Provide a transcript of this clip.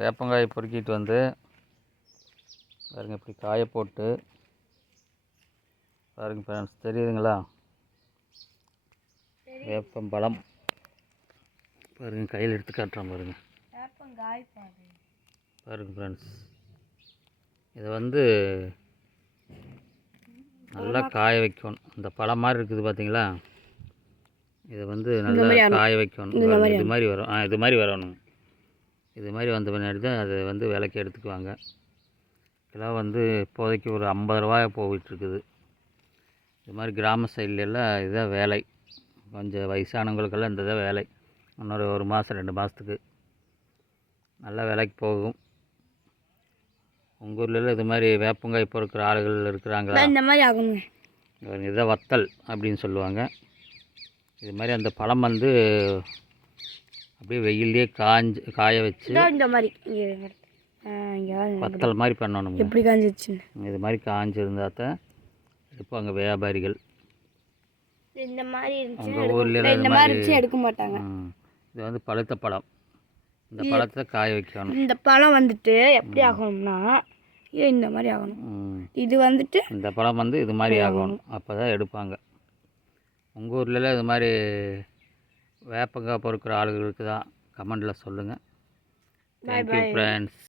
வேப்பங்காயை பொறுக்கிட்டு வந்து பாருங்க, இப்படி காய போட்டு பாருங்க ஃப்ரெண்ட்ஸ், தெரியுதுங்களா? வேப்பம்பழம் பாருங்க, கையில் எடுத்து காட்டுறேன் பாருங்க. பாருங்க ஃப்ரெண்ட்ஸ், இதை வந்து நல்லா காய வைக்கணும். இந்த பழம் மாதிரி இருக்குது பார்த்தீங்களா? இதை வந்து நல்லா காய வைக்கணும். இது மாதிரி வரும். இது மாதிரி வரணும். இது மாதிரி வந்த பின்னாடி தான் அதை வந்து விலைக்கு எடுத்துக்குவாங்க. இதெல்லாம் வந்து இப்போதைக்கு ஒரு 50 ரூபாய் போயிட்டுருக்குது. இது மாதிரி கிராம சைட்லெல்லாம் இதுதான் வேலை. கொஞ்சம் வயசானவங்களுக்கெல்லாம் இந்த தான் வேலை. இன்னொரு 1 மாதம் 2 மாதத்துக்கு நல்லா விலைக்கு போகும். உங்கள் ஊர்லெல்லாம் இது மாதிரி வேப்பங்காய் பொறுக்கிற ஆளுகள் இருக்கிறாங்களா? இந்த மாதிரி ஆகுங்க. இதுதான் வத்தல் அப்படின்னு சொல்லுவாங்க. இது மாதிரி அந்த பழம் வந்து அப்படியே வெயிலே காய வச்சு இந்த மாதிரி வத்தல் மாதிரி பண்ணணும். எப்படி காஞ்சிச்சு? இது மாதிரி காஞ்சிருந்தால் தான் எடுப்பாங்க வியாபாரிகள். இந்த மாதிரி உங்கள் ஊர்ல இந்த மாதிரி எடுக்க மாட்டாங்க. இது வந்து பழுத்த பழம். இந்த பழத்தை காய வைக்கணும். இந்த பழம் வந்துட்டு எப்படி ஆகணும்னா இந்த மாதிரி ஆகணும். இது வந்துட்டு இந்த பழம் வந்து இது மாதிரி ஆகணும். அப்போ தான் எடுப்பாங்க. உங்கள் ஊர்லலாம் இது மாதிரி வேப்பங்காய் பொறுக்கிற ஆளுகளுக்கு தான் கமெண்டில் சொல்லுங்கள். Thank you friends.